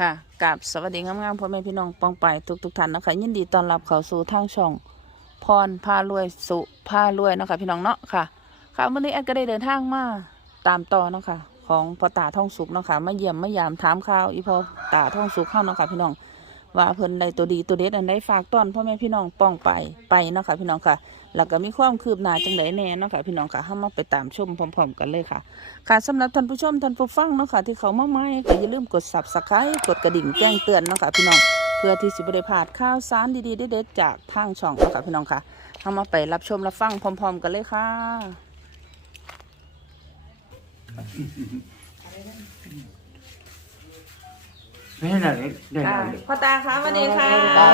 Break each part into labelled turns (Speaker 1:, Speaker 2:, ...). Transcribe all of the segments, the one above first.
Speaker 1: ค่ะกับสวัสดีงามๆพ่อแม่พี่น้องปองไปทุกทุกท่านนะคะ ยินดีต้อนรับเข้าสู่ทางช่อง พรพารวยสุพารวยเนาะคะพี่น้องเนาะค่ะ ค่ะวันนี้แอดก็ได้เดินทางมาตามต่อเนาะค่ะ ของพ่อตาท่องสุกเนาะค่ะมาเยี่ยมมายามถามข่าวอีพ่อตาท่องสุกเข้าเนาะค่ะพี่น้อง ว่าเพิ่นได้ตัวดีตัวเด็ดอันใดฝากต้อนพ่อแม่พี่น้องป้องไปไปเนาะค่ะพี่น้องค่ะแล้วก็มีความคืบหน้าจังไดแน่เนาะค่ะพี่น้องค่ะเฮามาไปตามชมพร้อม ๆ กันเลยค่ะ ค่ะสำหรับท่านผู้ชมท่านผู้ฟังเนาะค่ะที่เขามาใหม่ก็อย่าลืมกด Subscribe กดกระดิ่งแจ้งเตือนเนาะค่ะพี่น้องเพื่อที่สิบได้พลาดข่าวสารดีๆเด็ดๆจากทางช่องเนาะค่ะพี่น้องค่ะเฮามาไปรับชมรับฟังพร้อม ๆ กันเลยค่ะ
Speaker 2: ไม่ได้เลยได้
Speaker 1: ค่ะ
Speaker 2: เลย
Speaker 1: พ่อตาคะสวัสดีค่ะ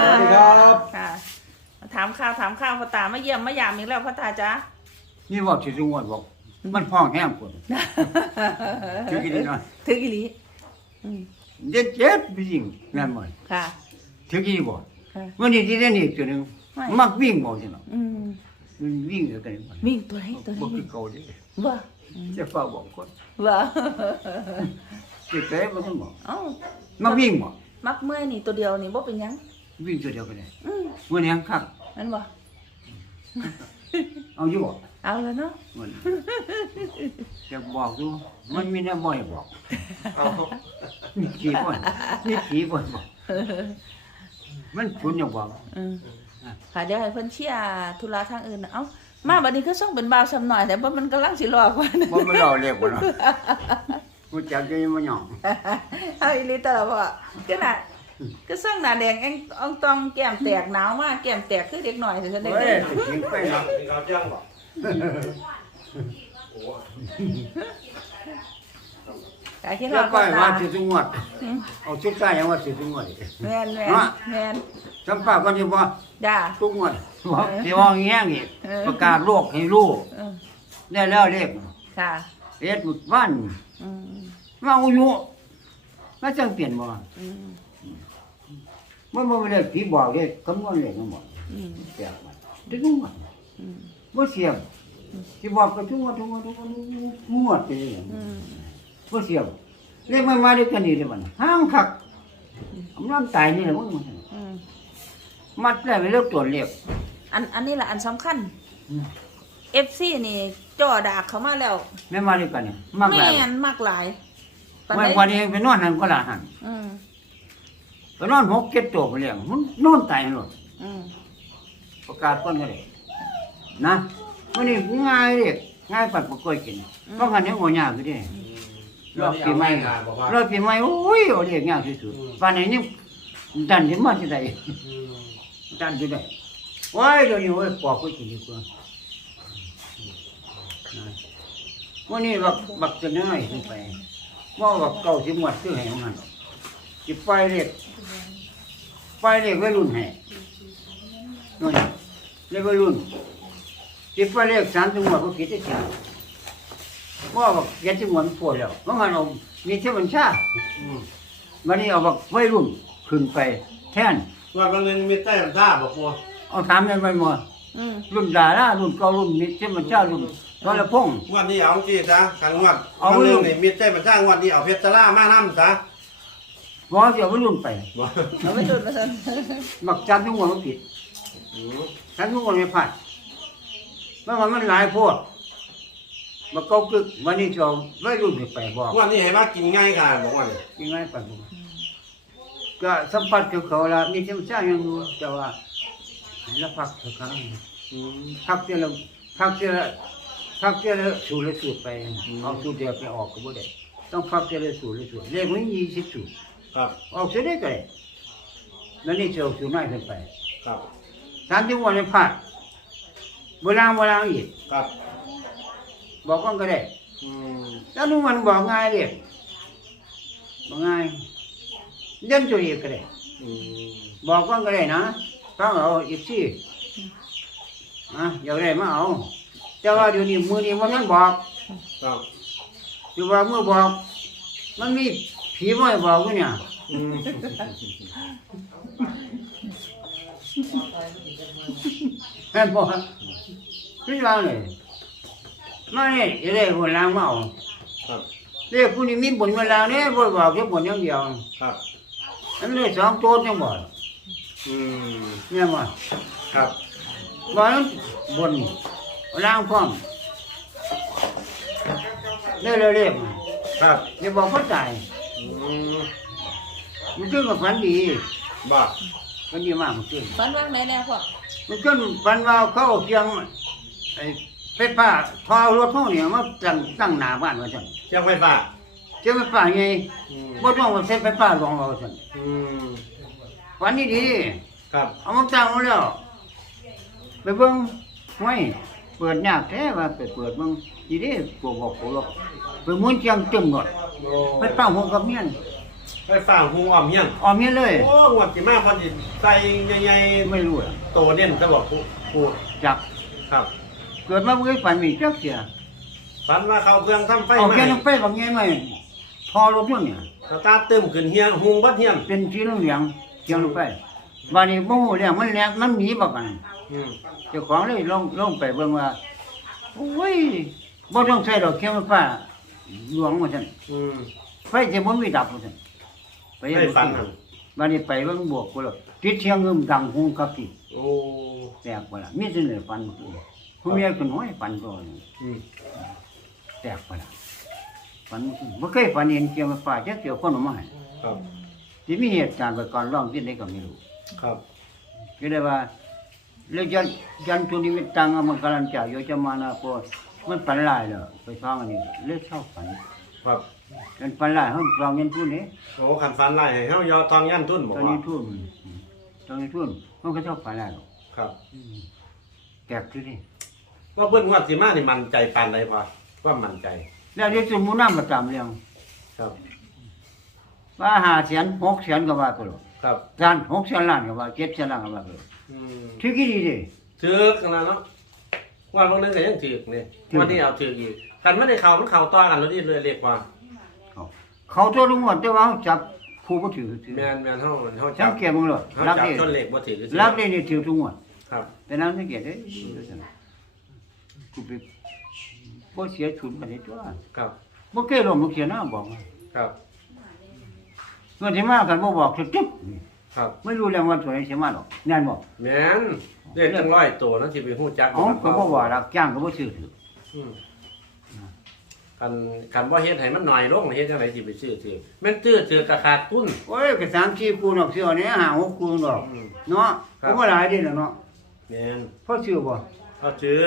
Speaker 3: สวัสดีครับ
Speaker 1: ค่ะมาถามข่าวถามข่าวพ่อตามาเยี่ยมมายามอีกแล้วพ่อตาจ้า
Speaker 2: นี่บอกสิสงวนบอก มันพ้องแห้งคนคือกินได้หน่อย
Speaker 1: ถึงอีหลีอืม
Speaker 2: เจ็ดเจ็ดไปจริงนั่นบ่
Speaker 1: ค่ะ
Speaker 2: ถือกี่บ่
Speaker 1: ค่ะ
Speaker 2: วันนี้ที่ได้นี่ตัวหนึง
Speaker 1: ไม่
Speaker 2: มักวิ่งบ่ใช่เนาะ
Speaker 1: อืม
Speaker 2: มันวิ่งเหลือเกันบ่
Speaker 1: วิ่งตัวไหนตัวไหน
Speaker 2: บ่คื
Speaker 1: วิ่
Speaker 2: องเก่าเด้
Speaker 1: ว่า
Speaker 2: จะฟ้าบอกคน
Speaker 1: ว่า
Speaker 2: สิไปบ่ต้องบอก
Speaker 1: เอ้า
Speaker 2: มักวิ่งบ่
Speaker 1: มักเมื่อยนี่ตัวเดียวนี่บ่เป็นหยัง
Speaker 2: วิ่งตัวเดียวกันได้
Speaker 1: อืม
Speaker 2: วันนี้คัก
Speaker 1: นั่นบ่
Speaker 2: เอาอยู่บ่
Speaker 1: เอาแล้วเนาะ
Speaker 2: มันจะบอกดูมันมีแน่บ่ให้บอกมีขี้บ่มีขี้บ่ให้บอกมันคุณอย่าบอก
Speaker 1: อืมค่ะเดี๋ยวให้เพิ่นเชียร์ธุระทางอื่นนะเอ้ามาบัดนี้คือส่งเป็นบ่าวซำหน่อยแต่ว่ามันกำลังสิรอกว่านะ
Speaker 2: บ่มาเล่าเรียกบ่เนาะ กูจักจะมาหยอง
Speaker 1: เอาอีหลีตลอดบ่ก็น่ะก็ส่งหน้าแดงเองอองตองแก้มแตกหนาวมากแก้มแตกคือเด็กหน่อยซั่นเด้
Speaker 2: เฮ้ยสิงไปเนาะ
Speaker 3: มีการแจ้งบ่
Speaker 1: กะคิด
Speaker 2: แล้
Speaker 1: ว่าว
Speaker 2: ไป
Speaker 1: พ่อ
Speaker 2: ว่า
Speaker 1: ตา
Speaker 2: สิสงวดเอาชุดใต้ยังว่าสิสงวด
Speaker 1: แม่นแม่น
Speaker 2: เนาะ
Speaker 1: แม่น
Speaker 2: สัมภาษณ์ก่อนสิบ่
Speaker 1: จ้า
Speaker 2: ทุกงวดบอกสิว่าแห้งอีก
Speaker 1: เออ
Speaker 2: ประกาศโลกให้รู้
Speaker 1: เออ
Speaker 2: ได้แล้วเลข
Speaker 1: ค่ะ
Speaker 2: เอ็ดหมุดบ้าน
Speaker 1: อืม
Speaker 2: มาอุยุมาจังเปลี่ยนบ่
Speaker 1: อืม
Speaker 2: มันบ่ได้ผีบอกเด้คำนวณเลขมันบ่
Speaker 1: อืม
Speaker 2: แปลกมันได้ทุกงวด
Speaker 1: อืม
Speaker 2: บ่เสียบสิบอกก็ทุกงวดทุกงวดทุกงวดทุกงวดไปเลย
Speaker 1: อืม
Speaker 2: บ่เสียบเลขมันมาด้วยกันนี่เลยมันห้างคักอำลังตายนี่แหละมึงมัน
Speaker 1: อืม
Speaker 2: มัดแล้วไปเลิกตัวจเลข
Speaker 1: อันอันนี้แหละอันสำคัญ
Speaker 2: อืม
Speaker 1: FC นี่จ่อดากเขามาแล้ว
Speaker 2: แม่มาด้วยกันนี่มากหลาย
Speaker 1: แม่นมากหลายปาน
Speaker 2: วัน
Speaker 1: ใด
Speaker 2: วันนี้ไปนอนนั่นก็ละหัน
Speaker 1: อืม
Speaker 2: ไปนอนหกเจ็ดตัวไปเลี้ยงมันนอนตายหมด
Speaker 1: อืม
Speaker 2: ประกาศก่อนก็เลยนะวันนี้ง่ายเลยง่ายปัดปกล้วยกินเพราะงั้นเนี่ยโอ้ยากคือเด้รอบปีใหม่รอบปีใหม่โอ้ยโอ้เรียกยากที่สุดป่านนี้ยังดันขึ้นมาที่ใดดันที่ใดว้ายเดี๋ยวนี้โอ้ยปอกไปกินดีกว่านะ วันนี้บักบักจะน้อยขึ้นไปว่าบักเก่าสิหมวดคือให้ของมันสิไปเรียกไปเรียกวัยรุ่นให้นู่นเรียกวัยรุ่นสิไปเรียกสามจังหวัดก็คิดได้สิว่าบักเย็ดจังหวัดมันปวดแล้วเพราะงั้นเรามีเทวันชาติวันนี้เอาบักวัยรุ่นขึ้นไปแทน
Speaker 3: ว่าบางนึงมีใต้ท่าบ่ปัว
Speaker 2: เอาถามยังไปหมด
Speaker 1: อืม
Speaker 2: รุ่นดารารุ่นเก่ารุ่นมีเทวันชาติรุ่น ตอนละพงษ์
Speaker 3: งวดนี้เอาจี้ซะกันงวด
Speaker 2: เอา
Speaker 3: บางนึง
Speaker 2: ลูก
Speaker 3: นี่มีใต้มันจ้างงวดนี้เอาเพชรตะล่ามานํซะ
Speaker 2: บอกเดี๋ยววัยรุ่นไป
Speaker 3: บ่
Speaker 1: เอาไปดูดมาซั่น
Speaker 2: บักจันทุกวันมันผิด
Speaker 3: อืม
Speaker 2: ฉันทุกคนไม่ผ่านเพราะว่ามันหลายโพดบักเก่ากึกวันนี้จะเอาวัยรุ่นไปบอก
Speaker 3: งวดนี้ให้มากินง่ายกันบอกว่านี่
Speaker 2: ยังไงไปบอกก็สัมผัสกับเขาละมีเทวชาติยังรู้แต่ว่าให้ละพักเถอะครับ
Speaker 3: อืม
Speaker 2: พักเดียวละพักเดียวละ พักเดียวละสูตรละสูตรไปเอาสูตรเดียวไปออกก็บ่ได้ต้องพักเดียวละสูตรละสูตรเลขมันยี่สิบสูตร
Speaker 3: ครับ
Speaker 2: ออกเสียได้ก็ได้แล้วนี่จะเอาสูตรน้อยขึ้นไป
Speaker 3: ครับ
Speaker 2: สามที่วันนี้พลาดโบราณโบราณอีก
Speaker 3: ครับ
Speaker 2: บอกกันก็ได้
Speaker 3: อืม
Speaker 2: แล้วนู่นมันบอกง่ายเลยบอกง่ายเล่นตัวเองก็ได้
Speaker 3: อืม
Speaker 2: บอกกันก็ได้นะฟังเอาอีกทีอะอยากได้มาเอา แต่ว่าเดี๋ยวนี้มือนี้มันมันบอก
Speaker 3: ครับ
Speaker 2: อยู่ว่าเมื่อบอก มันมีผีมาให้บอกกูเนี่ย
Speaker 3: อืม
Speaker 2: แม่นบอกพี่ว่าเลยมาเนี่ยจะได้คนล้างมาเอา
Speaker 3: ครับ
Speaker 2: เรียกผู้นี้มีบุญมาล้างเนี่ยบ่บอกแค่บุญอย่างเดียว
Speaker 3: ครับ
Speaker 2: อันนี้สองตัวจังบ่
Speaker 3: อืม
Speaker 2: เนี่ยบ่
Speaker 3: ครับ
Speaker 2: บ่นั้นบน ล่างพร้อมเรื่อยๆมา
Speaker 3: ครับ
Speaker 2: อย่าบอกเขาตาย
Speaker 3: อืม
Speaker 2: มันขึ้นกับฝันดี
Speaker 3: บ่
Speaker 2: ฝันดีมากมันขึ้น
Speaker 1: ฝันว่างไหนแน่พ่อ
Speaker 2: มันขึ้นฝันว่าเขาเอาเกียงไอ้ไฟฟ้าทอรถเท่าเนี่ยมาตั้งตั้งหน้าบ้านว่าซั่น
Speaker 3: เชียงไฟฟ้า
Speaker 2: เจ้าไฟฟ้าไง
Speaker 3: อืม
Speaker 2: บ่ต้องมาใช้ไฟฟ้าลองเอาซั่น
Speaker 3: อืม
Speaker 2: ฝันดีดี
Speaker 3: ครับ
Speaker 2: เอามาตั้งไว้แล้วไปเบิ่งไม่ เปิดยากแท้ว่าไปเปิดเบิ่งดีเด้กลัวบอกกลัวไปหมุนเชียงตึมหมด
Speaker 3: โอ้
Speaker 2: ไปป้าหัวกับเมียน
Speaker 3: ไฟฟ้าหุงอ้อมเฮียน
Speaker 2: ออมเมียนเลย
Speaker 3: โอ้งวดสิมาพอดีใส่ใหญ่
Speaker 2: ไม่รู้อะ
Speaker 3: ๆโตเด่นซะบอกผู้ผู้
Speaker 2: จัก
Speaker 3: ครับ
Speaker 2: เกิดมาบ่เคยฝันมีจักเสีย
Speaker 3: ฝันว่าเขาเครื่องทำไฟ
Speaker 2: เอา
Speaker 3: ไหม
Speaker 2: แค่น้ำไฟบางแง่ไหมพอรถมันเนี่ย
Speaker 3: สตาร์ทเติมขึ้นเฮียนหุงบัดเฮียน
Speaker 2: เป็นสีเหลืองๆเชียงลงไปบานนี้บ่ฮู้แล้วมันแรงมันหนีบ่กัน
Speaker 3: อืม
Speaker 2: เจ้าของเลยลงลงไปเบิ่งว่าโอ้ยบ่ต้องใช้ดอกเขียวฟ้าหลวงว่าซั่น
Speaker 3: อืม
Speaker 2: ไฟจะบ่มีดับว่าซั่นไป
Speaker 3: ไฟฝันหั่น
Speaker 2: บานนี้ไปเบิ่งบวกพุ่นแล้วติดเสียงงึมดังฮูครับที่
Speaker 3: โอ้
Speaker 2: แตกบ่ล่ะมีแต่เลยฝันบ่คือผู้เมียก็น้อยฝันก่อน
Speaker 3: อืม
Speaker 2: แตกบ่ล่ะฝันบ่คือบ่เคยฝันเห็นเกี่ยวกับฟ้าจักเกี่ยวคนเอามาให้
Speaker 3: ครับ
Speaker 2: ที่มีเหตุการณ์ไปก่อนร้องที่ไหนก็ไม่รู้
Speaker 3: ครับ
Speaker 2: ก็เลยว่า แล้วยันยันตุนิมิตตังอมังกลันจาโยจะมานาโปมันฝันหลายแล้วไปฟังอันนี้เลือชอบฝัน
Speaker 3: ครับ
Speaker 2: มันฝันหลายเขาฟังยันทุนนี้
Speaker 3: โอ้ขันฟันไล่ให้เฮายอทองยันทุนบ
Speaker 2: ต
Speaker 3: อก
Speaker 2: อน
Speaker 3: ว่า
Speaker 2: นี้ทุนตอนนี้ทุนมันก็ชอบฝันหลายหรอก
Speaker 3: ครับ
Speaker 2: แตกที่นี่
Speaker 3: ว่าเพิ่นงวดสิมานี่มันใจปานใดพอว่ามันใจ
Speaker 2: แล้วเดี๋ยวจะมูน้ำมาตามเรื่อง
Speaker 3: ครับ
Speaker 2: ว่าหาแสนหกแสนก็ว่าไปหรอก
Speaker 3: ครับ
Speaker 2: ล้านหกแสนล้านก็ว่าเจ็ดแสนล้านก็ว่าไปหรอก
Speaker 3: อืม
Speaker 2: ถือกี่ดีดิ
Speaker 3: ถือกขนาดเนาะว่าบางนึงก็ยังถือกนี่
Speaker 2: ถือก
Speaker 3: วันนี้เอาถือกอีกกันไม่ได้เข้ามันเข้าต่อกันแล้วนี่เลยเรียกว่า
Speaker 2: เขาเขาตัวลุงหมดแต่ว่าเขาจับผู้ก็ถือถือ
Speaker 3: แม่นแม่นเฮาเฮา
Speaker 2: จั
Speaker 3: จั
Speaker 2: บบเก็บมึงเลย
Speaker 3: เฮา
Speaker 2: รัก
Speaker 3: จับ
Speaker 2: นี่
Speaker 3: ชนเหล็กบ่ถือ
Speaker 2: รักนี่นี่ถือทุกงวด
Speaker 3: ครับ
Speaker 2: แต่นั้นสังเกตเด้ยกูไปบ่เสียชุนมาได้ตัว
Speaker 3: ครับ
Speaker 2: บ่เคยลมบ่เสียหน้าบอกว่า
Speaker 3: ครับ
Speaker 2: เงินที่มากันบ่บอกจะจิ๊บ
Speaker 3: ครับ
Speaker 2: ไม่รู้แล้วว่าตัวไหนสิมาหรอกแน่นบ่
Speaker 3: แม่นเรียกจังร้อยตัวนะสิไปฮู้จัก
Speaker 2: อ๋อก็บ่ว่ารักจ้างก็บ่ซื้อถือ
Speaker 3: อืมคันคันบ่เฮ็ดให้มันน้อยลงเฮ็ดจังไดสิไปซื้อถือแม่นซื้อถือกระขาดทุน
Speaker 2: โอ้ยก็3 4คูณออกเสื้อนี่5 6คูณดอก
Speaker 3: อืม
Speaker 2: เนาะ
Speaker 3: ครับ
Speaker 2: ก็บ่หลายเด้ล่ะเนาะ
Speaker 3: แม่น
Speaker 2: พอซื้อบ่
Speaker 3: เอาซื้อ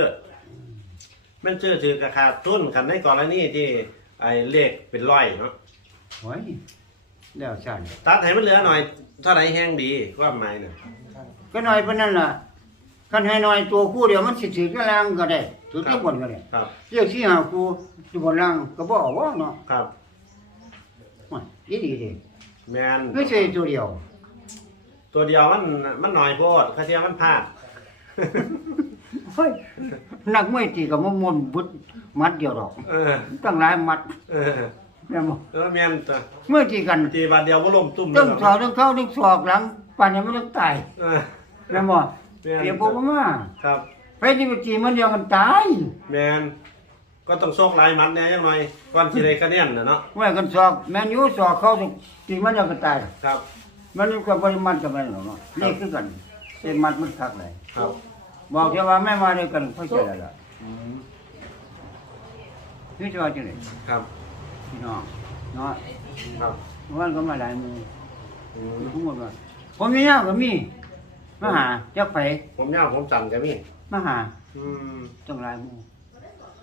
Speaker 3: แม่นซื้อถือกระขาดทุนคันในกรณีที่ไอ้เลขเป็นร้อยเนาะ
Speaker 2: โอ้ย แล้วซั่น
Speaker 3: ตัดให้มันเหลือหน่อยเท่าไหร่แห้งดีความหมายน่ะ
Speaker 2: ก็น้อยปานนั้นล่ะคันให้น้อยตัวคู่เดียวมันสิถือกลางก็ได้ถือที่บนก็ได้
Speaker 3: ครับ
Speaker 2: เรียกสิหาคู่ที่บนล่างก็บ่เอาว่าเนาะ
Speaker 3: ครับ
Speaker 2: โอ้ยดีดีดี
Speaker 3: แมน
Speaker 2: ไม่ใช่ตัวเดียว
Speaker 3: ตัวเดียวมันมันหน่อยโพดคาเทียมันพลาด
Speaker 2: เฮ้ยนักมวยตีกับมมวนบุดมัดเดียวดอก
Speaker 3: เออ
Speaker 2: ตั้งหลายมัด
Speaker 3: เออ
Speaker 2: แม่นบ่
Speaker 3: เออแมนตัว
Speaker 2: เมื่อตีกัน
Speaker 3: ตีบาทเดียวก็ล้มตุ้ม
Speaker 2: ต้อง
Speaker 3: เลย
Speaker 2: สอกต้องเข้าต้องศอกหลังป่านนี้มันต้องตาย
Speaker 3: เออ
Speaker 2: แม่นบ่
Speaker 3: แม่น
Speaker 2: เดี๋ยวผมมา
Speaker 3: ครับ
Speaker 2: ไปที่ไปตีมันเดียวกันตาย
Speaker 3: แมนก็ต้องโชคหลายมัดแหน่ยังหน่อยก่อนสิได้คะแนนน่ะเนาะ
Speaker 2: ไว้กันศอกแม่นอยู่ศอกเข้าต้องตีมันเดียวกันตาย
Speaker 3: ครับ
Speaker 2: มันก็บ่ได้มัดกันไปหรอกเนาะนี่คือกันเส้นมัดมันคักเลย
Speaker 3: ครับ
Speaker 2: บอกเดี๋ยวว่าแม่มาด้วยกันเข้าใจแล้วล่ะ
Speaker 3: อืม
Speaker 2: นี่จะว่าจังได๋
Speaker 3: ครับ
Speaker 2: พี่น้องเนาะ
Speaker 3: ครับ
Speaker 2: วันก็มาหลายหมื้อ
Speaker 3: อืม
Speaker 2: ทั้งหมดว่าผมมียาก็มีมาหาจักไผ
Speaker 3: ผมยาวผมสั่นจะมี
Speaker 2: มาหา
Speaker 3: อืม
Speaker 2: จังหลายหมู่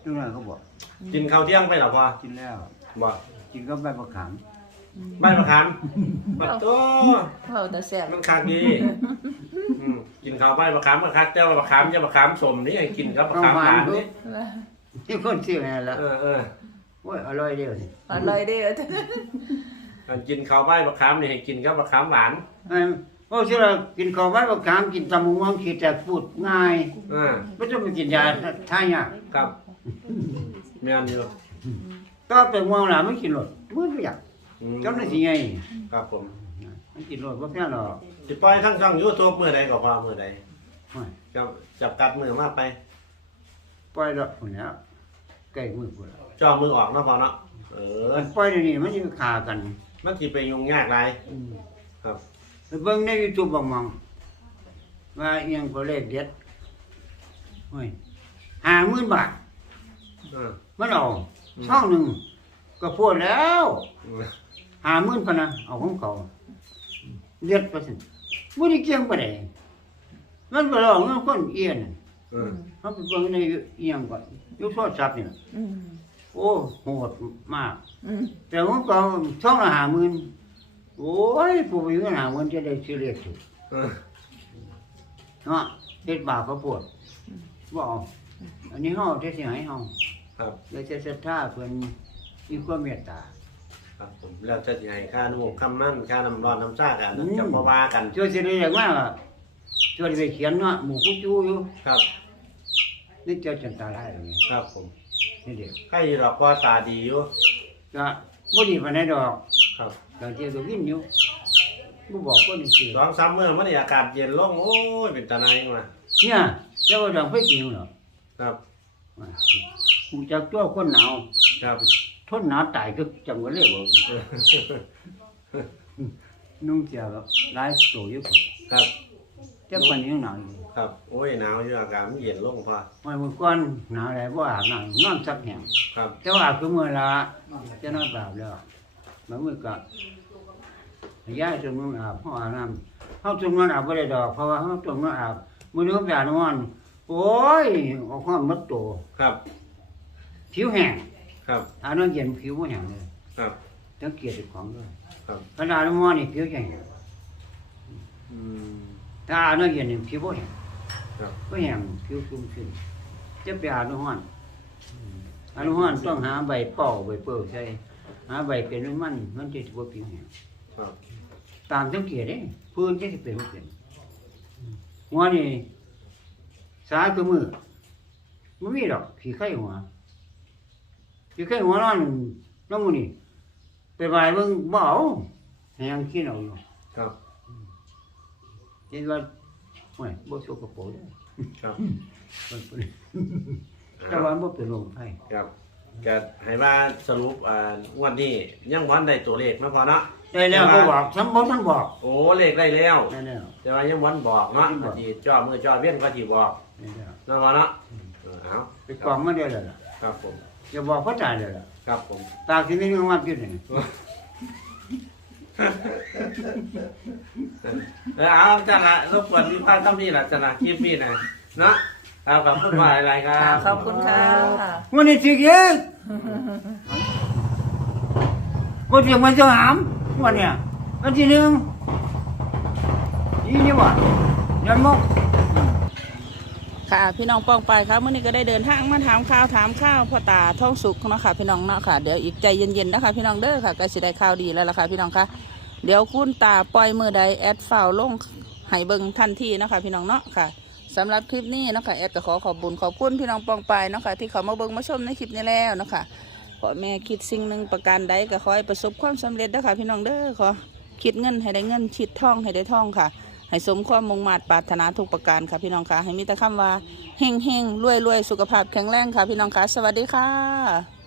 Speaker 2: จังหลายเขาบอก
Speaker 3: กินข้าวเที่ยงไปเหรอพ่อ
Speaker 2: กินแล้ว
Speaker 3: บ่
Speaker 2: กินก็ใบมะขาม
Speaker 3: ใบมะขามบัดโต
Speaker 1: เราแต่แซ่บ
Speaker 3: มันคักดีอืมกินข้าวใบมะขามก็คักแต่ว่ามะขามจะมะขามสมนี่ให้กินกับมะขามหวานนี่
Speaker 2: ที่คนซื้อให้แล้ว
Speaker 3: เออเออ
Speaker 2: โอ้ยอร่อยเดียวนี่
Speaker 1: อร่อยเด้อ
Speaker 3: การกินข้าวใบมะขามนี่ให้กินกับมะขามหวาน
Speaker 2: เอ้ยโอ้สิเรากินข้าวใบมะขามกินตำบักม่วงขี้แตกพูดง่าย
Speaker 3: อ่า
Speaker 2: บ่ต้องไปกินยาทายาก
Speaker 3: ครับแม่นอยู่
Speaker 2: ก็ไปม่วงล่ะมันกินรสมันบ่อยาก
Speaker 3: อืม
Speaker 2: จำได้สิไง
Speaker 3: ครับผม
Speaker 2: มันกินรสบ่แพ้หรอก
Speaker 3: สิปล่อยทั้งช่อง YouTube มื้อใดก็พอมื้อใด
Speaker 2: โอ้ย
Speaker 3: จับจับกัดมือมาไป
Speaker 2: ปล่อยดอกพุ่นแล้ว ใกล้มือพุ่นแล้ว
Speaker 3: จ่อมือออกเนาะพอเนาะเออ
Speaker 2: ปล่อยเดี๋ยวนี้มันสิฆ่ากัน
Speaker 3: มันสิไปยุ่งยากหลาย
Speaker 2: อืม
Speaker 3: ครับ
Speaker 2: ไปเบิ่งใน YouTube บางมังว่าเอียงก็เลขเด็ดโอ้ย50,000บาท
Speaker 3: เออ
Speaker 2: มันเอาช่องหนึงก็พูดแล้ว50,000พะนะเอาของเขาเด็ดไปสิบ่ได้เกี่ยงปานใดมันบ่ลองเงินคนเอียน
Speaker 3: เออ
Speaker 2: เฮาไปเบิ่งในเอียงก่อนอยู่โทรศัพท์นี่ล่ะ
Speaker 1: อืม
Speaker 2: โอ้โหดมาก
Speaker 1: อืม
Speaker 2: แต่ของเขาช่องละ50,000โอ้ยผู้ไปอยู่50,000จะได้ซื้อเลขถูก
Speaker 3: เออ
Speaker 2: เนาะเฮ็ดบาปก็ปวดบ่เอาอันนี้เฮาจะสิให้เฮา
Speaker 3: ครับ
Speaker 2: แล้วจะศรัทธาเพิ่นมีความเมตตา
Speaker 3: ครับผมแล้วจะใหญ่ค่านุ่มคำนั่นค่าน้ำร้อนน้ำชากัน
Speaker 2: อืม
Speaker 3: จะมาว่ากัน
Speaker 2: ช่วยสิได้อย่างว่าล่ะช่วยไปเขียนเนาะหมู่กูจูอยู่
Speaker 3: ครับ
Speaker 2: นี่เจ้าจันตาลายนี่
Speaker 3: ครับผม
Speaker 2: นี่เด้อ
Speaker 3: ใครดอกว่าตาดีอยู่
Speaker 2: ก็บ่ดีปานใดดอก
Speaker 3: ครับ
Speaker 2: บางทีก็วินอยู่บ่บอกคนนี่สิ
Speaker 3: สองสามเมื่อมันนี่อากาศเย็นลงโอ้ยเป็นตาไหนมา
Speaker 2: เนี่ยเจ้าว่าดังไฟจริงเหรอ
Speaker 3: ครับ
Speaker 2: กูจักตัวคนหนาว
Speaker 3: ครับ
Speaker 2: ทนหนาวตายก็จังว่าเลยบ่
Speaker 3: เออ
Speaker 2: นุ่งเสียก็หลายโตอยู่พุ่น
Speaker 3: ครับ
Speaker 2: จักวันนี้ยังหนาวอยู่
Speaker 3: ครับ โอ้ยหนาวอยู่อากาศมันเย็นลงพอ
Speaker 2: วันเมื่อก่อนหนาวแล้วบ่อาบน้ำนอนสักแห่ง
Speaker 3: ครับ
Speaker 2: แต่ว่าอาบคือมื้อละจะนอนบาบแล้วบางมื้อก็ย้ายจนมื้ออาบเฮาอาบน้ำเฮาจนมื้ออาบบ่ได้ดอก เพราะว่าเฮาจนมื้ออาบมื้อนี้ก็ไปอาบน้ำมันโอ้ยออกความหมดโต
Speaker 3: ครับ
Speaker 2: ผิวแห้ง
Speaker 3: ครับ
Speaker 2: อาบน้ำเย็นผิวบ่แห้งเลย
Speaker 3: ครับ
Speaker 2: สังเกตเจ้าของด้วย
Speaker 3: ครับ
Speaker 2: ขนาดน้ำมันนี่ผิวแห้ง
Speaker 3: อืม
Speaker 2: ถ้าอาบน้ำเย็นนี่ผิวบ่แห้ง
Speaker 3: ครับ
Speaker 2: บ่แห้งผิวชุ่มชื้นจะไปอาบน้ำร้อนอาบน้ำร้อนต้องหาใบเป่าใบเปิ้ลใส่หาใบเป็นน้ำมันมันจะบ่ผิวแห้ง
Speaker 3: ครับ
Speaker 2: ตามสังเกตเด้พื้นจะสิเป็นบ่เป็นหัวนี่สาคือมือบ่มีดอกขี้ไข่หัวขี้ไข่หัวนอนน้ำมูนี่ไปบายเบิ่งบ่เอาแหงขี้เอาอยู่
Speaker 3: ครับ
Speaker 2: เห็นว่า โอ้ยบ่สกปรกเด้อ
Speaker 3: ครับ
Speaker 2: มันเป็นแต่ว่าบ่เป็นโรคไข้
Speaker 3: ครับก็ให้ว่าสรุปอ่างวันนี้ยังวันได้ตัวเลขมาพอเนาะ
Speaker 2: ได้แล้วก็บอกสมบ่ทันบอก
Speaker 3: โอ้เลขได้แล้ว
Speaker 2: ได้แล้ว
Speaker 3: แต่ว่ายังวันบอกเนาะ
Speaker 2: ยังบอก
Speaker 3: ทีจ่อมือจ่อเวียนก็ทีบอก
Speaker 2: ได้แล้ว
Speaker 3: เนาะพอเนาะเออเอา
Speaker 2: ไปกล่องมาได้แล้วล่ะ
Speaker 3: ครับผม
Speaker 2: อย่าบอกเขาตายเลยล่ะ
Speaker 3: ครับผม
Speaker 2: ปากสิมีเรื่องว่าอยู่นี่
Speaker 3: เออเอาจันละรบกวนวิพากษ์คำนี้ละจันละคลิปนี้นะเนาะเอากับพูดว่าอะไรครั
Speaker 1: ค่ะ
Speaker 3: บ
Speaker 1: ขอบคุณค่ะ
Speaker 2: วันนี้สิเยอะบ่สิมันจะหามวันเนี้ยวันที่หนึ่งนี่นี่ว่ายันมก
Speaker 1: ค่ะพี่น้องปองไปครับเมื่อนี้ก็ได้เดินทางมาถามข่าวถามข้าวพ่อตาท่องสุกเนาะค่ะพี่น้องเนาะค่ะเดี๋ยวอีกใจเย็นๆนะคะพี่น้องเด้อค่ะก็สิได้ข่าวดีแล้วล่ะค่ะพี่น้องค่ะ เดี๋ยวคุณตาปล่อยมือใดแอดฝ่าวลงให้เบิ่งทันทีนะคะพี่น้องเนาะค่ะสำหรับคลิปนี้นะคะแอดก็ขอขอบบุญขอบคุณพี่น้องปองไปเนาะค่ะที่เขามาเบิ่งมาชมในคลิปนี้แล้วนะค่ะขอแม่คิดสิ่งหนึ่งประการใดก็ขอให้ประสบความสำเร็จเด้อค่ะพี่น้องเด้อขอคิดเงินให้ได้เงินคิดทองให้ได้ทองค่ะ ให้สมความมุ่งมา่ปรารถนาทุกประการค่ะพี่น้องค่ะให้มีแต่คำว่าเฮงเฮงรวยรวยสุขภาพแข็งแรงค่ะพี่น้องค่ะสวัสดีค่ะ